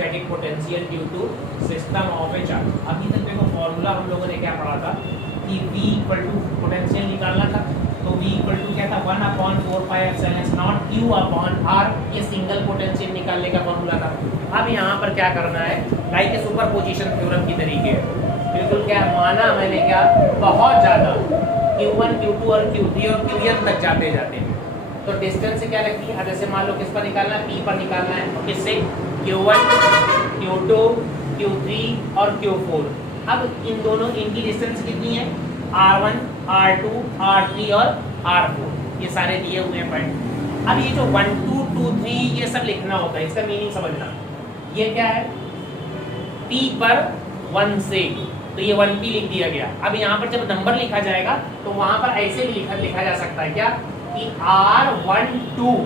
Electrostatic potential due to system of a charge. अभी तक देखो फॉर्मूला हम लोगों ने क्या पढ़ा था कि V इक्वल टू पोटेंशियल निकालना था, तो V इक्वल टू क्या था 1/4πε0 Q अपॉन R, ये सिंगल पोटेंशियल निकालने का फॉर्मूला था। अब यहाँ पर क्या करना है, लाइक ए सुपरपोजिशन थ्योरम की तरीके बिल्कुल क्या माना मैंने, क्या बहुत ज़्यादा Q1 Q2 और Q3 और Qn तक जाते जाते हैं, तो डिस्टेंस क्या लगती है, जैसे मान लो किस पर निकालना है, P पर निकालना है, तो किससे Q1 Q2 Q3 और Q4। अब इन दोनों इनकी डिस्टेंस कितनी है, R1 R2 R3 और R4, ये सारे दिए हुए हैं पॉइंट। अब ये जो 1 2 2 3 ये सब लिखना होता है, इसका मीनिंग समझना। ये क्या है, P पर 1 से, तो ये 1P लिख दिया गया। अब यहाँ पर जब नंबर लिखा जाएगा तो वहां पर ऐसे भी लिखा जा सकता है क्या कि R12,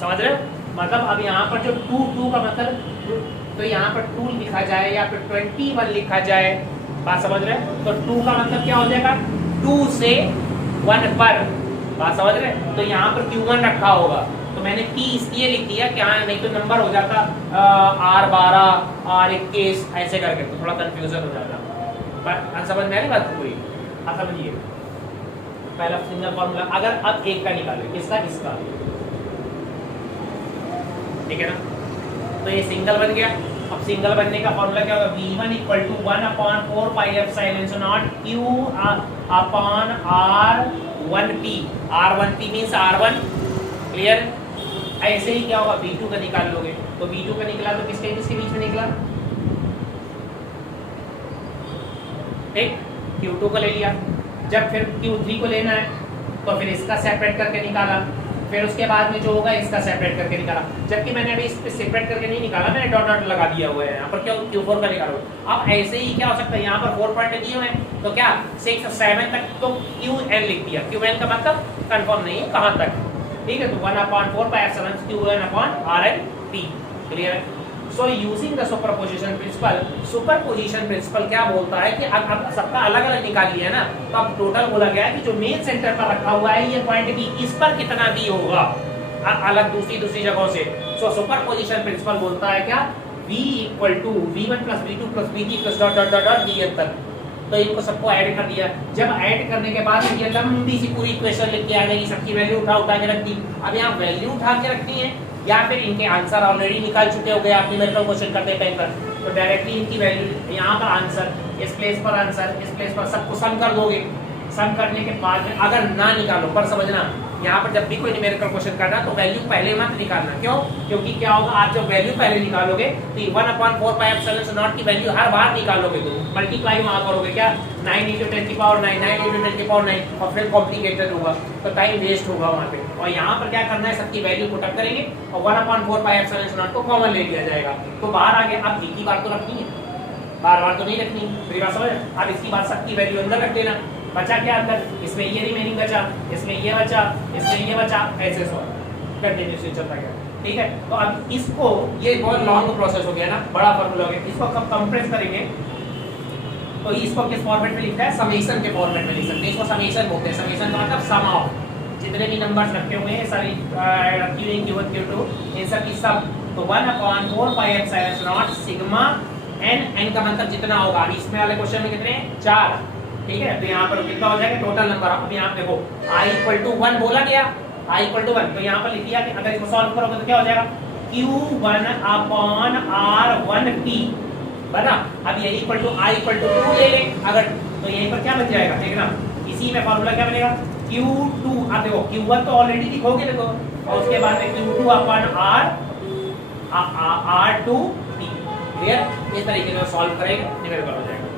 समझ रहे हो, मतलब अब यहाँ पर जो 2 का मतलब, तो यहाँ पर 2 लिखा जाए या फिर 21 लिखा जाए, बात समझ रहे हैं, तो 2 का मतलब क्या हो जाएगा 2 से 1 पर, बात समझ रहे हैं, तो यहाँ पर Q1 रखा होगा, तो मैंने P इसलिए लिख दिया क्या, नहीं तो नंबर हो जाता R12 R21 ऐसे करके, तो थोड़ा कंफ्यूजन हो जाता। पर समझ में आ रही बात पूरी, आप समझिए। पहला सिंगल फॉर्मूला, अगर अब एक का निकाले, किसका, इसका, ठीक है ना, तो ये सिंगल बन गया। अब सिंगल बनने का फॉर्मूला क्या होगा, V1 equal to 1/4πε0 Q upon R1P, R1P means R1, clear. ऐसे ही क्या होगा, V2 का निकाल लोगे, तो V2 का निकला तो किसके किसके बीच में निकला, ठीक, Q2 को ले लिया। जब फिर Q3 को लेना है तो फिर इसका सेपरेट करके निकाला, फिर उसके बाद में जो होगा इसका सेपरेट करके निकाला, जबकि मैंने अभी इस पे सेपरेट करके नहीं निकाला, मैंने डॉट डॉट लगा दिया हुआ है यहाँ पर, क्या Q4 का निकालो। अब ऐसे ही क्या हो सकता है, यहाँ पर 4 पॉइंट दिए हुए हैं, तो क्या 6 7 तक तो Qn लिख दिया, Qn का मतलब कंफर्म नहीं है कहाँ तक, ठीक है, तो 1/4πε Q1 अपॉन R&P, क्लियर है। So using the superposition principle, superposition principle क्या बोलता है कि अब सबका अलग अलग निकाल लिया है ना, तो अब टोटल बोला गया है कि जो मेन सेंटर पर रखा हुआ है ये पॉइंट भी, इस पर कितना भी होगा अलग दूसरी जगहों से। सो सुपरपोजिशन प्रिंसिपल बोलता है क्या, V equal to V1 plus V2 plus V3 plus dot dot dot dot Vn तक, तो इनको सबको ऐड कर दिया। जब ऐड करने के बाद ये लंबी सी पूरी इक्वेशन लिख के आ गई, सबकी वैल्यू उठा के रख दी। अब यहाँ वैल्यू उठा के रखनी है या फिर इनके आंसर ऑलरेडी निकाल चुके हो गए आप न्यूमेरिकल क्वेश्चन करते टाइम पर, तो डायरेक्टली इनकी वैल्यू यहाँ पर आंसर, इस प्लेस पर आंसर, इस प्लेस पर सबको सम कर दोगे। सम करने के बाद में अगर ना निकालो, पर समझना यहाँ पर जब भी कोई न्यूमेरिकल क्वेश्चन करना तो वैल्यू पहले मत निकालना, क्यों, क्योंकि क्या होगा, आप जब वैल्यू पहले निकालोगे तो 1/4πε0 की वैल्यू हर बार निकालोगे, तो मल्टीप्लाई वहां करोगे, क्या 9 × 10⁹ 9 × 10⁹ और फिर कॉम्प्लिकेटेड होगा, तो टाइम वेस्ट होगा वहाँ पे। और यहाँ पर क्या करना है, सबकी वैल्यू पुट अप करेंगे और 1/4πε0 को कॉमन ले लिया जाएगा, तो बाहर आ गया। अब एक ही बार तो रखनी है, बार बार तो नहीं रखनी, मेरी बात समझ। अब इसकी बात सबकी वैल्यू अंदर रख देना, बचा क्या अंदर, इसमें ये रिमेनिंग बचा, इसमें ये बचा, इसमें ये बचा, ऐसे सॉल्व कंटिन्यूअसली चलता गया, ठीक है। तो अब इसको, ये बहुत लॉन्ग प्रोसेस हो गया ना, बड़ा फॉर्मूला हो गया, इसको कब कंप्रेस करेंगे, तो इसको किस फॉर्मेट में लिखता है, समेशन के फॉर्मेट में लिख सकते हैं, इसको समेशन बोलते हैं। समेशन का मतलब सम ऑफ जितने भी नंबर्स रखे हुए हैं सारी रखी हुई Q1 Q2 इन सब की सब, तो 1/4πε0 सिग्मा n का मतलब जितना होगा, इसमें वाले क्वेश्चन में कितने 4, ठीक है, तो यहाँ पर कितना हो जाएगा टोटल नंबर। अब यहाँ देखो I = 1 बोला गया, I = 1, तो यहाँ पर लिख दिया कि अगर इसको सॉल्व करोगे तो क्या हो जाएगा, Q1 अपॉन R1P बना। अब ये इक्वल टू I = 2 ले ले अगर, तो यहीं पर क्या बन जाएगा, ठीक है ना, इसी में फॉर्मूला क्या बनेगा, Q2, अब देखो Q1 तो ऑलरेडी लिखोगे देखो, और उसके बाद में Q2 अपॉन R2P, क्लियर। इस तरीके से सॉल्व करेंगे, निकल कर हो जाएगा।